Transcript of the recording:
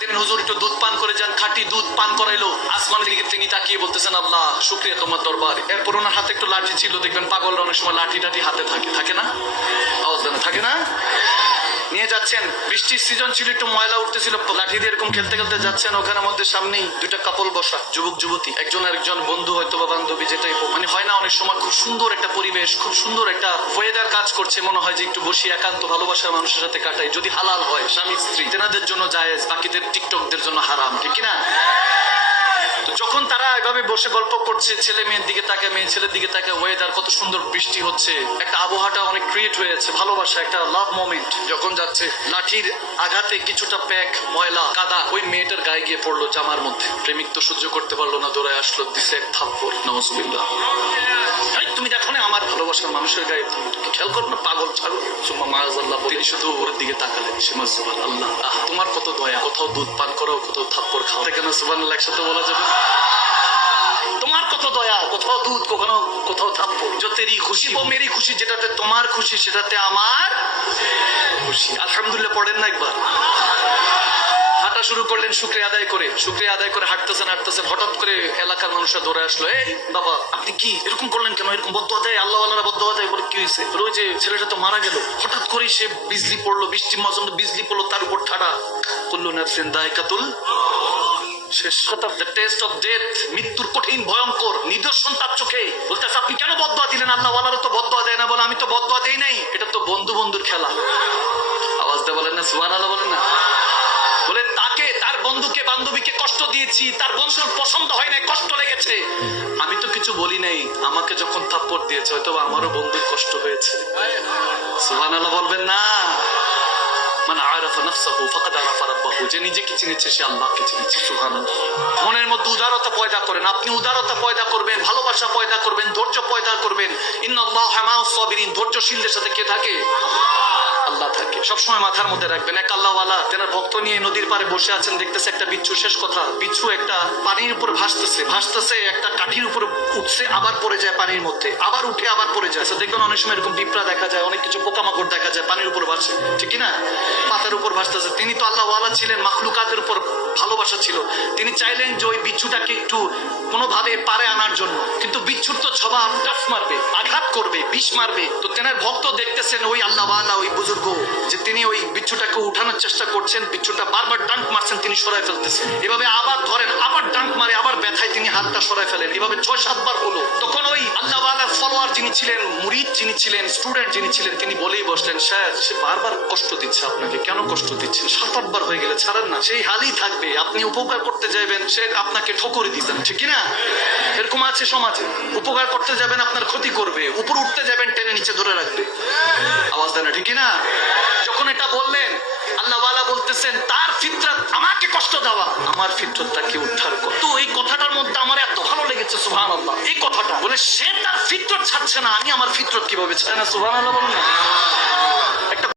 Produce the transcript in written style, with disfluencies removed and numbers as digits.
হুজুর একটু দুধ পান করে যান, খাঁটি দুধ পান করাইলো। আসমানের দিকে তিনি তাকিয়ে বলতেছেন, আল্লাহ শুকরিয়া তোমার দরবারে। এরপর ওনার হাতে একটু লাঠি ছিল, দেখবেন পাগলরা অনেক সময় লাঠি টাঠি হাতে থাকে না? আওয়াজ দেন, থাকে না? নিয়ে যাচ্ছেন, বৃষ্টির সিজন ছিল, একটু ময়লা উঠতেছিল, লাঠি দিয়ে এরকম খেলতে খেলতে যাচ্ছেন, ওখানে মধ্যে সামনেই দুইটা কাপল বসা, যুবক যুবতী, একজন আরেকজন বন্ধু হয়তো বা বান্ধবী, যেটাই হোক, মানে হয় না অনেক সময় খুব সুন্দর একটা পরিবেশ, খুব সুন্দর একটা ওয়েদার কাজ করছে, মনে হয় যে একটু বসি একান্ত ভালোবাসার মানুষের সাথে কাটাই, যদি হালাল হয়, স্বামী স্ত্রী, তেনাদের জন্য জায়েজ, বাকিদের টিকটকদের জন্য হারাম, ঠিক কিনা? তো যখন তারা এভাবে বসে গল্প করছে, ছেলে মেয়ের দিকে তাকে, মেয়ে ছেলের দিকে তাকে, ওয়েদার কত সুন্দর, বৃষ্টি হচ্ছে, একটা আবহাওয়াটা অনেক ক্রিয়েট হয়েছে, ভালোবাসা, একটা লাভ মোমেন্ট। যখন যাচ্ছে, লাঠির আঘাতে কিছুটা প্যাক ময়লা কাদা ওই মেয়েটার গায়ে গিয়ে পড়লো, জামার মধ্যে। প্রেমিক তো সহ্য করতে পারলো না, দৌড়ে আসলো, দিছে এক থাপ্পড়। নাউজুবিল্লাহ। তুমি দেখো না আমার ভালোবাসার মানুষের গায়ে, খেয়াল করো না, পাগল ছাগল। সুম্মা মাআযাল্লাহ, তিনি শুধু ওর দিকে তাকালেন, সীমা সুবহানাল্লাহ, তোমার কত দয়া, কোথাও দুধ পান করো, কোথাও থাপ্পড় খাও, কেন সুবহানাল্লাহ একসাথে বলা যাবে? তোমার কত দয়া, কোথাও দুধ, কোথাও থাপ্পড়। जो तेरी खुशी वो मेरी खुशी, যেটাতে তোমার খুশি সেটাতে আমার খুশি। আলহামদুলিল্লাহ পড়েন না একবার। হাঁটা শুরু করলেন শুকরিয়া আদায় করে হাঁটতেছেন, হঠাৎ করে এলাকার মানুষরা দৌড়ে আসলো, এই বাবা আপনি কি এরকম করলেন, কেন এরকম বদদুয়া দেয়, আল্লাহ ওয়ালারা বদদুয়া দেয়? বলে কি হয়েছে? বলে ওই যে ছেলেটা তো মারা গেল, হঠাৎ করে সে বিজলি পড়লো, বৃষ্টির মৌসুম বিজলি পড়লো, তার উপর ঠাডা। কুল্লু নাফসিন যায়কাতুল শেষ কথা, দ্য টেস্ট অফ ডেথ, মৃত্যুর কঠিন ভয়ঙ্কর নিদর্শন তার চোখে। বলতেছে আপনি কেন বদদুয়া দিলেন? আল্লাহ ওয়ালারা তো বদদুয়া দেয় না। বলে আমি তো বদদুয়া দেই নাই, এটা তো বন্ধুর খেলা। আওয়াজ দিয়ে বলেন না সুবহানাল্লাহ, বলেন না। বলে তাকে, তার বন্ধুকে বান্ধবীকে কষ্ট দিয়েছি, তার বন্ধুর পছন্দ হয় নাই, কষ্ট লেগেছে, আমি তো কিছু বলি নাই, আমাকে যখন থাপ্পড় দিয়েছে হয়তো আমারও বন্ধুর কষ্ট হয়েছে। সুবহানাল্লাহ বলবেন না। মান আরাফা নাফসাহু ফাকাদ আরাফা রাব্বাহু, যে নিজেকে চিনেছে সে আল্লাহকে চিনেছে। সুবহানাল্লাহ। মনের মধ্যে উদারতা পয়দা করেন, আপনি উদারতা পয়দা করবেন, ভালোবাসা পয়দা করবেন, ধৈর্য পয়দা করবেন। ইন্নাল্লাহা মাআস সাবিরিন, ধৈর্যশীলদের সাথে কে থাকে? আল্লাহ থাকে। সবসময় মাথার মধ্যে রাখবেন, এক আল্লাহওয়ালা তেনার ভক্ত নিয়ে নদীর পাড়ে বসে আছেন, দেখতেছে একটা বিচ্ছু, শেষ কথা, বিচ্ছু একটা পানির উপর ভাসতেছে, একটা কাঠির উপর উঠছে, আবার পড়ে যায় পানির মধ্যে, আবার উঠে আবার পড়ে যায়। দেখবেন অনেক সময় এরকম পিঁপড়া দেখা যায়, অনেক কিছু পোকামাকড় দেখা যায় পানির উপর ভাসছে, ঠিক না? পাতার উপর ভাসতেছে। তিনি তো আল্লাহওয়ালা ছিলেন, মাখলুকাতের উপর ভালোবাসা ছিল, তিনি চাইলেন যে ওই বিচ্ছুটাকে একটু কোনোভাবে পারে আনার জন্য, কিন্তু বিচ্ছুর তো স্বভাব টাফ মারবে, আঘাত করবে, বিষ মারবে। তো তেনার ভক্ত দেখতেছেন ওই আল্লাহওয়ালা, ওই বুজুর্গ, যে তিনি ওই বিচ্ছুটাকে উঠানোর চেষ্টা করছেন, বিচ্ছুটা বারবার ডাঙ্ক মারছেন, তিনি সরাই ফেলতেছেন, এভাবে আবার ধরেন, আবার ডাঙ্ক মারে, আবার ব্যথায় তিনি হাতটা সরাই ফেলেন, এভাবে 6-7 বার হলো। তখন ওই আল্লাহওয়ালার ফলোয়ার যিনি ছিলেন, মুরিদ যিনি ছিলেন, স্টুডেন্ট যিনি ছিলেন, তিনি বলেই বসলেন, স্যার সে বারবার কষ্ট দিচ্ছে আপনাকে, কেন কষ্ট দিচ্ছেন? 7-8 বার হয়ে গেলে ছাড়েন না, সেই হালই থাকবে, আপনি উপকার করতে যাবেন সে আপনাকে ঠোকরি দিতেন, ঠিক না? এরকম আছে সমাজে, উপকার করতে যাবেন আপনার ক্ষতি করবে, উপর উঠতে যাবেন টেনে নিচে ধরে রাখবে। আওয়াজ দেয় না, ঠিক না? যখন এটা বললেন, আল্লাহওয়ালা বলতেছেন তার ফিতরত আমাকে কষ্ট দেওয়া, আমার ফিতরত তাকে উদ্ধার কর। তো এই কথাটার মধ্যে আমার এত ভালো লেগেছে, সুবহানাল্লাহ। এই কথাটা বলে সে তার ফিতরত ছাড়ছে না, আমি আমার ফিতরত কিভাবে ছাড়ি না? সুবহানাল্লাহ বলুন না।